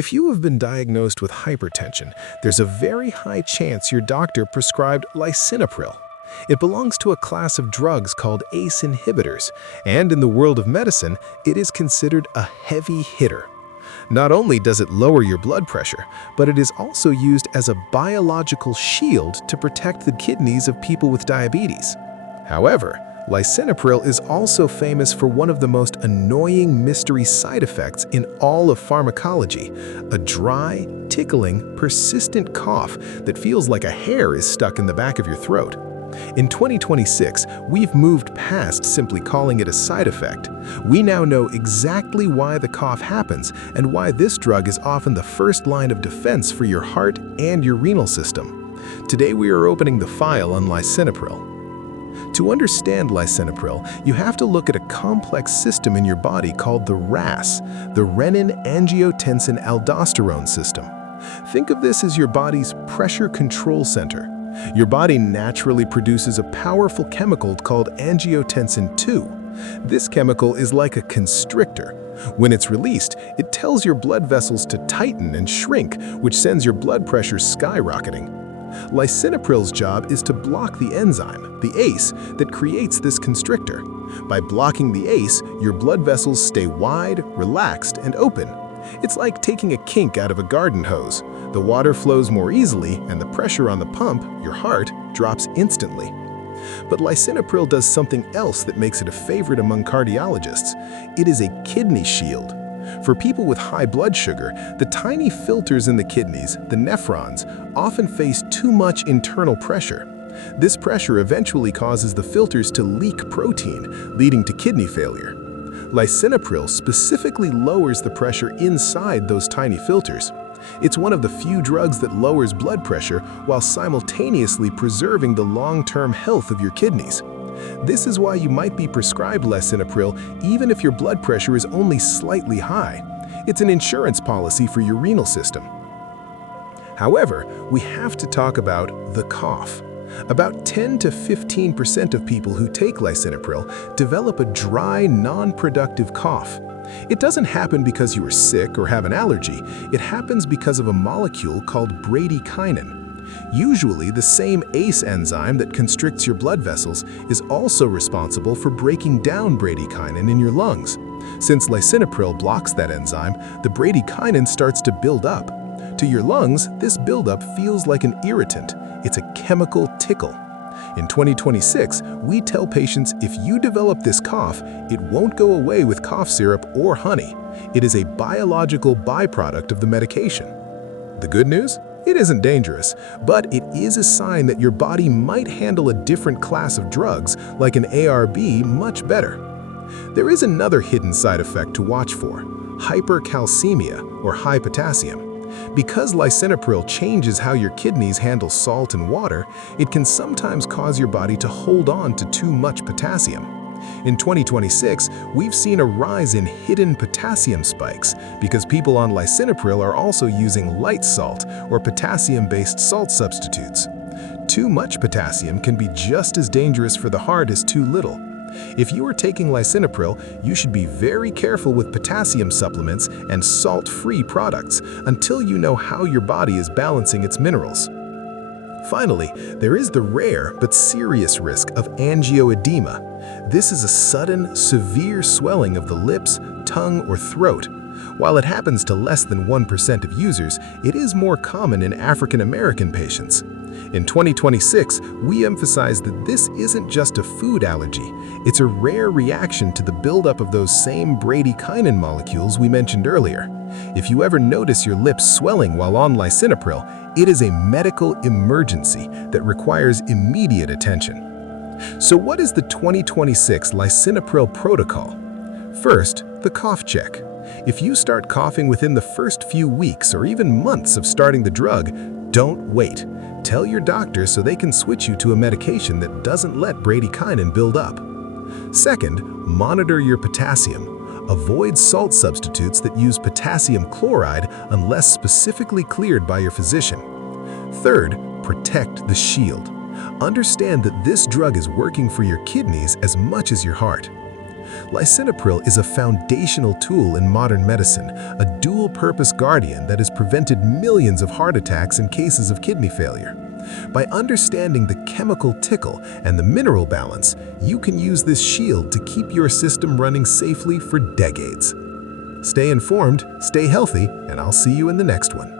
If you have been diagnosed with hypertension, there's a very high chance your doctor prescribed lisinopril. It belongs to a class of drugs called ACE inhibitors, and in the world of medicine, it is considered a heavy hitter. Not only does it lower your blood pressure, but it is also used as a biological shield to protect the kidneys of people with diabetes. However, lisinopril is also famous for one of the most annoying mystery side effects in all of pharmacology, a dry, tickling, persistent cough that feels like a hair is stuck in the back of your throat. In 2026, we've moved past simply calling it a side effect. We now know exactly why the cough happens and why this drug is often the first line of defense for your heart and your renal system. Today we are opening the file on lisinopril. To understand lisinopril, you have to look at a complex system in your body called the RAS, the renin-angiotensin-aldosterone system. Think of this as your body's pressure control center. Your body naturally produces a powerful chemical called angiotensin II. This chemical is like a constrictor. When it's released, it tells your blood vessels to tighten and shrink, which sends your blood pressure skyrocketing. Lisinopril's job is to block the enzyme, the ACE, that creates this constrictor. By blocking the ACE, your blood vessels stay wide, relaxed, and open. It's like taking a kink out of a garden hose. The water flows more easily, and the pressure on the pump, your heart, drops instantly. But lisinopril does something else that makes it a favorite among cardiologists. It is a kidney shield. For people with high blood sugar, the tiny filters in the kidneys, the nephrons, often face too much internal pressure. This pressure eventually causes the filters to leak protein, leading to kidney failure. Lisinopril specifically lowers the pressure inside those tiny filters. It's one of the few drugs that lowers blood pressure while simultaneously preserving the long-term health of your kidneys. This is why you might be prescribed lisinopril even if your blood pressure is only slightly high. It's an insurance policy for your renal system. However, we have to talk about the cough. About 10 to 15% of people who take lisinopril develop a dry, non-productive cough. It doesn't happen because you are sick or have an allergy. It happens because of a molecule called bradykinin. Usually, the same ACE enzyme that constricts your blood vessels is also responsible for breaking down bradykinin in your lungs. Since lisinopril blocks that enzyme, the bradykinin starts to build up. To your lungs, this buildup feels like an irritant. It's a chemical tickle. In 2026, we tell patients if you develop this cough, it won't go away with cough syrup or honey. It is a biological byproduct of the medication. The good news? It isn't dangerous, but it is a sign that your body might handle a different class of drugs, like an ARB, much better. There is another hidden side effect to watch for: hypercalcemia, or high potassium. Because lisinopril changes how your kidneys handle salt and water, it can sometimes cause your body to hold on to too much potassium. In 2026, we've seen a rise in hidden potassium spikes because people on lisinopril are also using light salt or potassium-based salt substitutes. Too much potassium can be just as dangerous for the heart as too little. If you are taking lisinopril, you should be very careful with potassium supplements and salt-free products until you know how your body is balancing its minerals. Finally, there is the rare but serious risk of angioedema. This is a sudden, severe swelling of the lips, tongue, or throat. While it happens to less than 1% of users, it is more common in African American patients. In 2026, we emphasize that this isn't just a food allergy. It's a rare reaction to the buildup of those same bradykinin molecules we mentioned earlier. If you ever notice your lips swelling while on lisinopril, it is a medical emergency that requires immediate attention. So what is the 2026 lisinopril protocol? First, the cough check. If you start coughing within the first few weeks or even months of starting the drug, don't wait. Tell your doctor so they can switch you to a medication that doesn't let bradykinin build up. Second, monitor your potassium. Avoid salt substitutes that use potassium chloride unless specifically cleared by your physician. Third, protect the shield. Understand that this drug is working for your kidneys as much as your heart. Lisinopril is a foundational tool in modern medicine, a dual-purpose guardian that has prevented millions of heart attacks and cases of kidney failure. By understanding the chemical tickle and the mineral balance, you can use this shield to keep your system running safely for decades. Stay informed, stay healthy, and I'll see you in the next one.